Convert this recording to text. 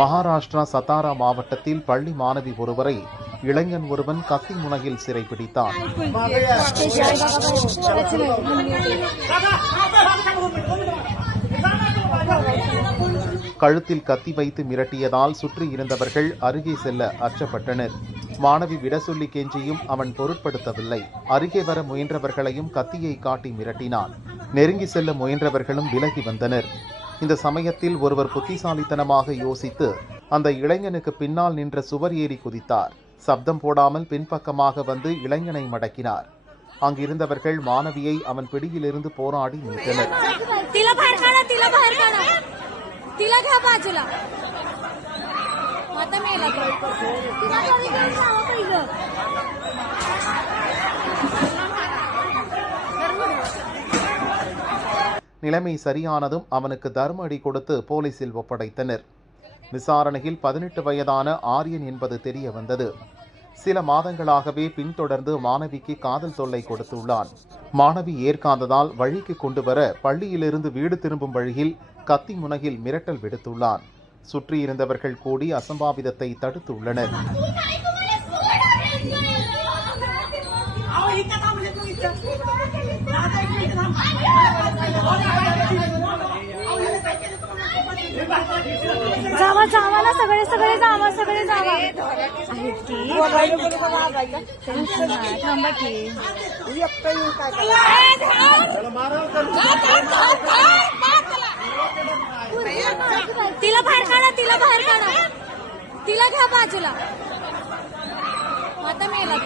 மகாராஷ்டிரா சத்தாரா மாவட்டத்தில் பள்ளி மாணவி ஒருவரை இளைஞன் ஒருவன் கத்தி முனையில் சிறைபிடித்தான். கழுத்தில் கத்தி வைத்து மிரட்டியதால் சுற்றி இருந்தவர்கள் அருகே செல்ல அச்சப்பட்டனர். மாணவி விட சொல்லி கெஞ்சியும் அவன் பொருட்படுத்தவில்லை. அருகே வர முயன்றவர்களையும் கத்தியை காட்டி மிரட்டினான். நெருங்கி செல்ல முயன்றவர்களும் விலகி வந்தனர். இந்த சமயத்தில் ஒருவர் புத்திசாலித்தனமாக யோசித்து அந்த இளைஞனுக்கு பின்னால் நின்ற சுவர் ஏறி குதித்தார். சப்தம் போடாமல் பின்பக்கமாக வந்து இளைஞனை மடக்கினார். அங்கிருந்தவர்கள் மாணவியை அவன் பிடியிலிருந்து போராடி மீட்டனர். நிலைமை சரியானதும் அவனுக்கு தர்ம அடி கொடுத்து போலீசில் ஒப்படைத்தனர். விசாரணையில் 18 வயதான ஆரியன் என்பது தெரிய வந்தது. சில மாதங்களாகவே பின்தொடர்ந்து மாணவிக்கு காதல் தொல்லை கொடுத்துள்ளான். மாணவி ஏற்காததால் வழிக்கு கொண்டு வர பள்ளியிலிருந்து வீடு திரும்பும் வழியில் கத்தி முனையில் மிரட்டல் விடுத்துள்ளான். சுற்றியிருந்தவர்கள் கூடி அசம்பாவிதத்தை தடுத்துள்ளனர். जावा जावा ना सगळे सगळे जावा सगळे जावा थांबा की तिला बाहेर काढा तिला बाहेर काढा तिला घ्या बाजूला आता मेला